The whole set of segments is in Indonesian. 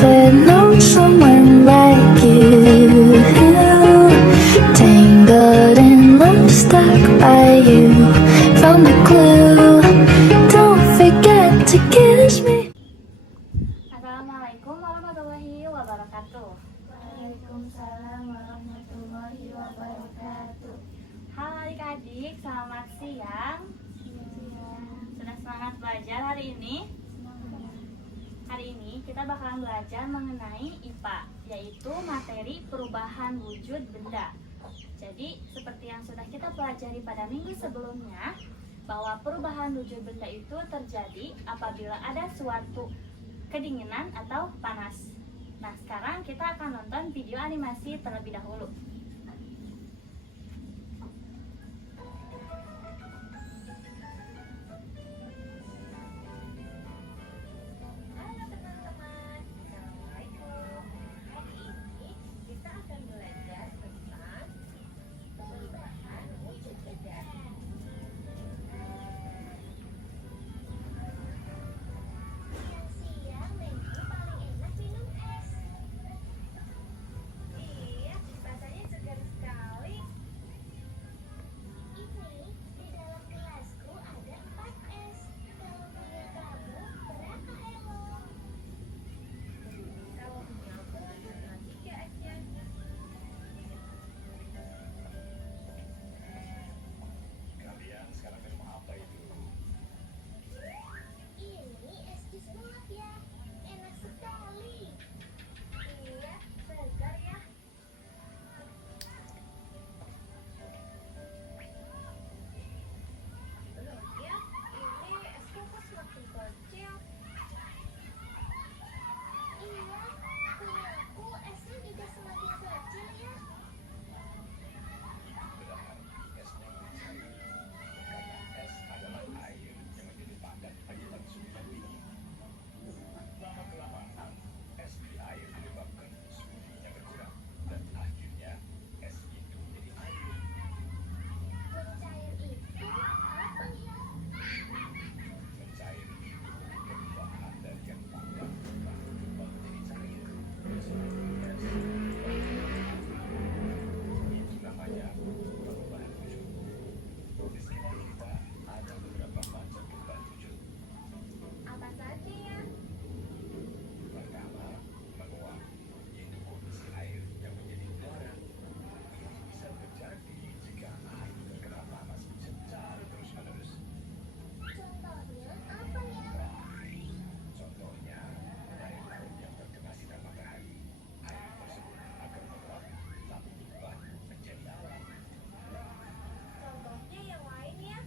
never known someone like you. Tangled in love, stuck by you. Found the clue. Don't forget to kiss me. Assalamualaikum warahmatullahi wabarakatuh. Waalaikumsalam warahmatullahi wabarakatuh. Halo adik-adik, selamat siang. Sudah semangat belajar hari ini? Hari ini kita bakalan belajar mengenai IPA, yaitu materi perubahan wujud benda. Jadi, seperti yang sudah kita pelajari pada minggu sebelumnya, bahwa perubahan wujud benda itu terjadi apabila ada suatu kedinginan atau panas. Nah, sekarang kita akan nonton video animasi terlebih dahulu. Halo teman-teman, Assalamualaikum. Hari ini kita akan belajar tentang perubahan wujud benda. Siang-siang Mendy paling enak minum es. Iya, rasanya segar sekali. Ini di dalam gelasku ada 4 es. Kalau punya kamu berapa Elo? Kalau punya aku cuma 3 aja. Kalian sekarang minum apa itu? Ini es jus bulat ya, enak sekali. Iya, segar ya. Loh ya, ini esnya kok semakin kecil. Iya, punya aku esnya juga semakin kecil ya. Benar, esnya mencari. Karena es adalah air yang menjadi padat akibat suhu yang tinggi. Lama-kelamaan, es di air menyebabkan suhunya berkurang. Dan akhirnya, es itu menjadi air. Mencair itu apa ya? Mencair itu perubahan dari yang padat lalu berubah menjadi cair. Seperti es. Itu namanya perubahan wujud. Di sini kita ada beberapa macam perubahan wujud. Apa saja ya? Pertama, menguap, yaitu kondisi air yang menjadi udara. Ini bisa terjadi jika air terkena panas secara terus-menerus. Contohnya apa ya? Contohnya, air laut yang terkena sinar matahari. Air tersebut akan menguap, lalu berubah menjadi awan. Contohnya yang lain ya?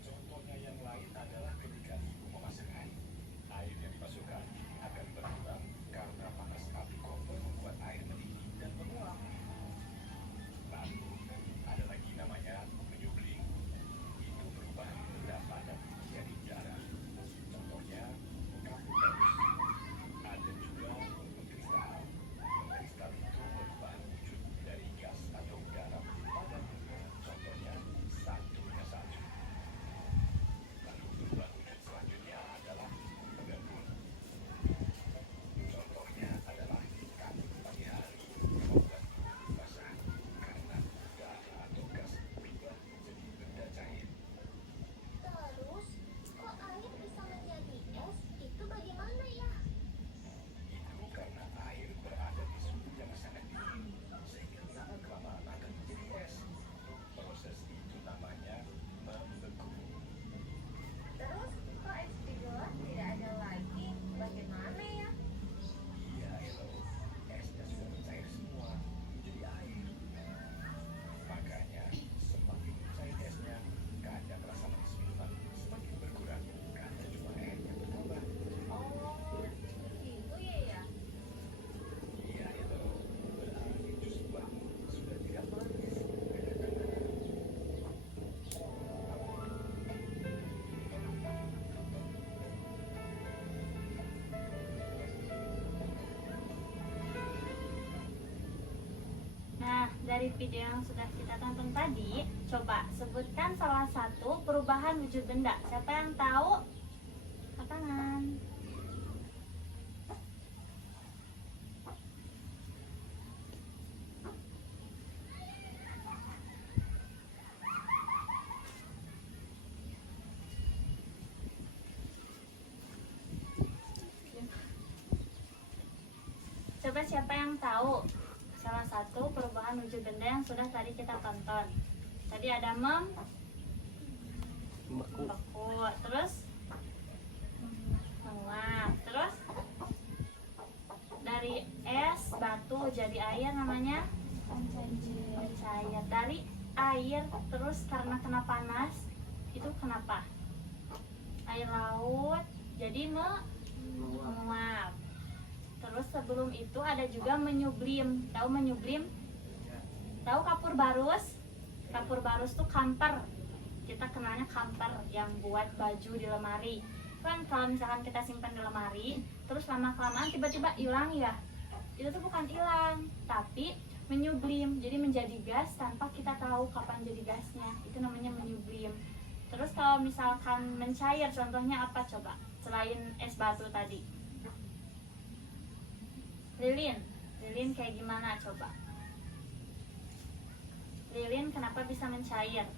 Contohnya yang lain adalah ketika ibu memasak air. Air yang dimasukkan akan berkurang karena panas api kompor membuat air mendidih dan menguap. Lalu, ada lagi namanya menyubling. Itu berubah benda padat menjadi udara. Contohnya, kabut gabus. Ada juga mengkristal. Mengkristal itu berubah wujud dari gas atau udara menjadi padat. Contohnya, satunya salju. Lalu perubahan wujud selanjutnya adalah mengembun. Contohnya adalah kabut pagi hari yang membuat bumi basah karena udara atau gas berubah menjadi benda cair. Terus, kok air bisa menjadi es? Itu bagaimana ya? Itu karena air berada di suhu yang sangat dingin sehingga lama-kelamaan akan menjadi es. Proses itu namanya membeku. Terus, kok es di gelas tidak ada lagi? Bagaimana ya? Iya, Elo. Esnya sudah mencair semua menjadi air. Makanya, semakin mencair esnya, kadar rasa manis minuman semakin berkurang karena jumlah air yang bertambah. Oh, gitu ya? Iya, Elo. Berarti jus buahmu sudah tidak manis. Nah, dari video yang sudah kita tonton tadi, coba sebutkan salah satu perubahan wujud benda. Siapa yang tahu? Angkat tangan. Coba siapa yang tahu salah satu perubahan wujud benda yang sudah tadi kita tonton? Tadi ada membeku, terus menguap, terus dari es batu jadi air namanya mencair. Dari air terus karena kena panas itu kenapa? Air laut jadi menguap. Terus sebelum itu ada juga menyublim. Tahu menyublim? Tahu kapur barus? Kapur barus tuh kamper. Kita kenalnya kamper yang buat baju di lemari. Kan kalau misalkan kita simpan di lemari, terus lama-kelamaan tiba-tiba hilang ya. Itu tuh bukan hilang, tapi menyublim. Jadi menjadi gas tanpa kita tahu kapan jadi gasnya. Itu namanya menyublim. Terus kalau misalkan mencair, contohnya apa coba? Selain es batu tadi. Lilin kayak gimana coba? Lilin kenapa bisa mencair?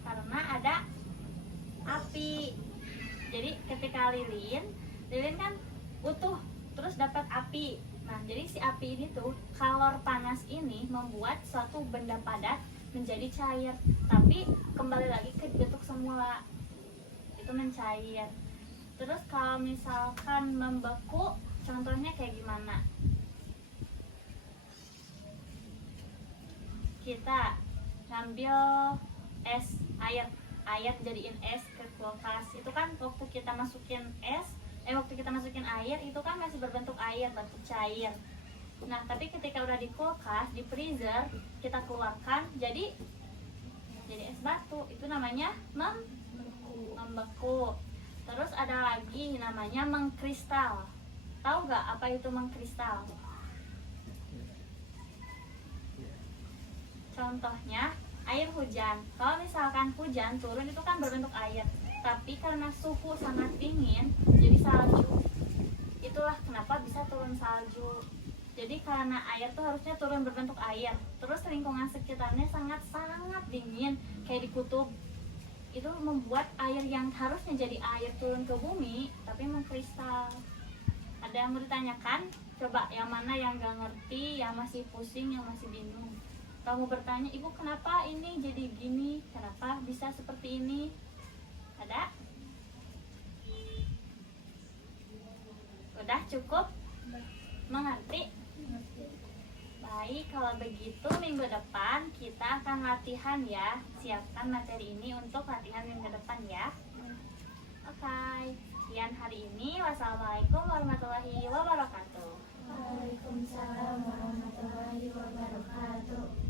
Karena ada api. Jadi ketika lilin kan utuh terus dapat api. Nah, jadi si api ini tuh kalor panas ini membuat suatu benda padat menjadi cair, tapi kembali lagi ke bentuk semula. Itu mencair. Terus kalau misalkan membeku, contohnya kayak gimana? Kita ngambil air jadiin es ke kulkas. Itu kan waktu kita masukin air itu kan masih berbentuk air, bentuk cair. Nah, tapi ketika udah di kulkas, di freezer, kita keluarkan jadi es batu. Itu namanya membeku. Terus ada lagi namanya mengkristal. Tahu gak apa itu mengkristal? Contohnya air hujan. Kalau misalkan hujan turun itu kan berbentuk air, tapi karena suhu sangat dingin jadi salju. Itulah kenapa bisa turun salju. Jadi karena air tuh harusnya turun berbentuk air, terus lingkungan sekitarnya sangat dingin kayak di kutub. Itu membuat air yang harusnya jadi air turun ke bumi tapi mengkristal. Ada yang mau ditanyakan? Coba yang mana yang gak ngerti, yang masih pusing, yang masih bingung. Kamu bertanya, ibu kenapa ini jadi gini? Kenapa bisa seperti ini? Ada? Udah cukup? Mengerti? Baik, kalau begitu minggu depan kita akan latihan ya. Siapkan materi ini untuk latihan minggu depan ya. Oke, sekian hari ini. Wassalamualaikum warahmatullahi wabarakatuh. Waalaikumsalam warahmatullahi wabarakatuh.